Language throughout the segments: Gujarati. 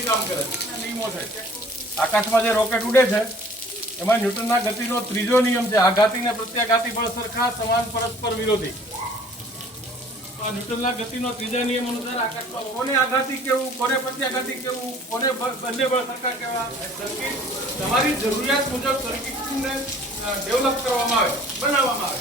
નિયમથી કામ કરે છે. નિયમો છે આકાશમાં જે રોકેટ ઉડે છે એમાં ન્યૂટનના ગતિનો ત્રીજો નિયમ છે આઘાતી અને પ્રત્યાઘાતી બળ સરખા સમાન પરસ્પર વિરોધી. તો ન્યૂટનના ગતિનો ત્રીજા નિયમ અનુસાર આકાશમાં કોને આઘાતી કેવું, કોને પ્રત્યાઘાતી કેવું, કોને બંને બળ સરખા કેવા, સર્કિટ તમારી જરૂરિયાત મુજબ સર્કિટને ડેવલપ કરવામાં આવે, બનાવવામાં આવે.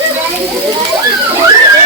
Very good.